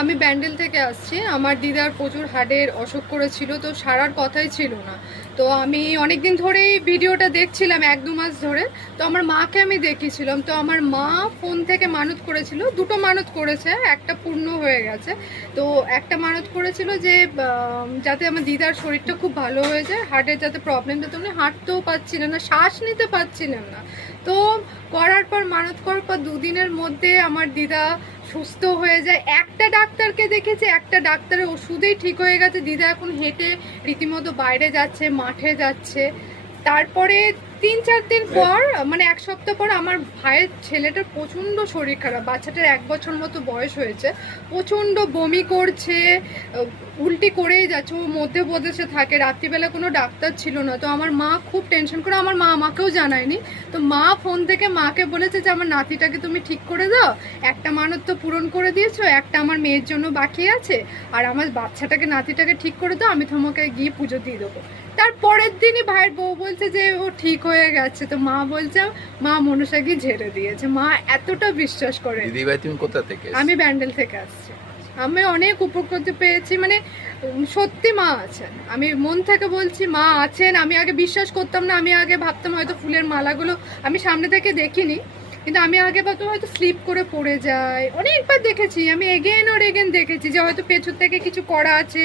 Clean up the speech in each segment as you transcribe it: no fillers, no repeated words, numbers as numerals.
আমি ব্যান্ডেল থেকে আসছি। আমার দিদার প্রচুর হার্টের অসুখ করেছিল, তো সারার কথাই ছিল না। তো আমি অনেকদিন ধরেই ভিডিওটা দেখছিলাম, 1-2 মাস ধরে। তো আমার মাকে আমি দেখিয়েছিলাম। তো আমার মা ফোন থেকে মানত করেছিল, দুটো মানত করেছে, একটা পূর্ণ হয়ে গেছে। তো একটা মানত করেছিল যে যাতে আমার দিদার শরীরটা খুব ভালো হয়ে যায়, হার্টের যাতে প্রবলেম, যাতে উনি হাঁটতেও পারছিলেন না, শ্বাস নিতে পারছিলেন না। তো করার পর মানত করার পর 2 দিনের মধ্যে আমার দিদা সুস্থ হয়ে যায়। একটা ডাক্তারকে দেখেছে, একটা ডাক্তারের ওষুধেই ঠিক হয়ে গেছে। দিদা এখন হেঁটে রীতিমতো বাইরে যাচ্ছে, মাঠে যাচ্ছে। তারপরে 3-4 দিন পর, মানে 1 সপ্তাহ পর, আমার ভাইয়ের ছেলেটার প্রচণ্ড শরীর খারাপ। বাচ্চাটার 1 বছর মতো বয়স হয়েছে। প্রচণ্ড বমি করছে, উল্টি করেই যাচ্ছে। ও মধ্যপ্রদেশে থাকে, রাত্রিবেলা কোনো ডাক্তার ছিল না। তো আমার মা খুব টেনশন করে, আমার মা আমাকেও জানায়নি। তো মা ফোন থেকে মাকে বলেছে যে আমার নাতিটাকে তুমি ঠিক করে দাও, একটা মানত তো পূরণ করে দিয়েছো, একটা আমার মেয়ের জন্য বাকি আছে, আর আমার বাচ্চাটাকে, নাতিটাকে ঠিক করে দাও, আমি তোমাকে গিয়ে পুজো দিয়ে দেবো। তার পরের দিনই ভাইয়ের বউ বলছে যে ও ঠিক হয়ে গেছে। তো মা বলছে মা মনসা গিয়ে ঝেড়ে দিয়েছে। মা এতটা বিশ্বাস করে। দিদি ভাই তুমি কোথা থেকে? আমি ব্যান্ডেল থেকে আসছি। আমি অনেক উপকৃত পেয়েছি, মানে সত্যি মা আছেন, আমি মন থেকে বলছি মা আছেন। আমি আগে বিশ্বাস করতাম না, আমি আগে ভাবতাম হয়তো ফুলের মালাগুলো আমি সামনে থেকে দেখিনি, কিন্তু আমি আগে ভাবতাম হয়তো স্লিপ করে পড়ে যায়। অনেকবার দেখেছি আমি, এগেন আর এগেন দেখেছি যে হয়তো পেছন থেকে কিছু করা আছে,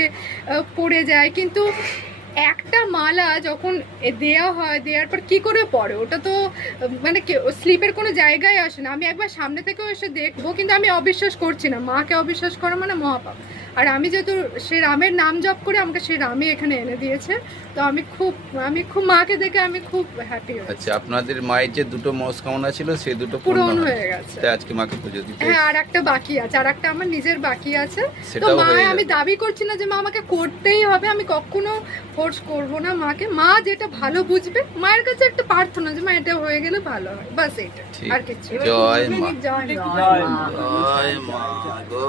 পড়ে যায়। কিন্তু একটা মালা যখন দেয়া হয়, দেওয়ার পর কি করে পড়ে, ওটা তো মানে স্লিপের কোনো জায়গায় আসে না। আমি একবার সামনে থেকেও এসে দেখবো, কিন্তু আমি অবিশ্বাস করছি না। মাকে অবিশ্বাস করা মানে মহাপাপ। আর আমি যেহেতু সে রামের নাম জপ করে, আমাকে সে রামই এখানে এনে দিয়েছে। তো আমি খুব মাকে দেখে আমি খুব হ্যাপি হয়েছি। আচ্ছা, আপনাদের মায়ের যে দুটো মনস্কামনা ছিল সেই দুটো পূরণ হয়ে গেছে। তাই আজকে মাকে পুজো দিতে। হ্যাঁ, আর একটা বাকি আছে, আর একটা আমার নিজের বাকি আছে। তো সেটাও মা, হয়ে আমি যাবে। দাবি করছি না যে মা আমাকে করতেই হবে, আমি কখনো ফোর্স করবো না মাকে। মা যেটা ভালো বুঝবে, মায়ের কাছে একটা প্রার্থনা যে মা এটা হয়ে গেলে ভালো হয়, বাস এইটা, ঠিক। আর কিছু। জয় মা। জয় মা। জয় মা গো।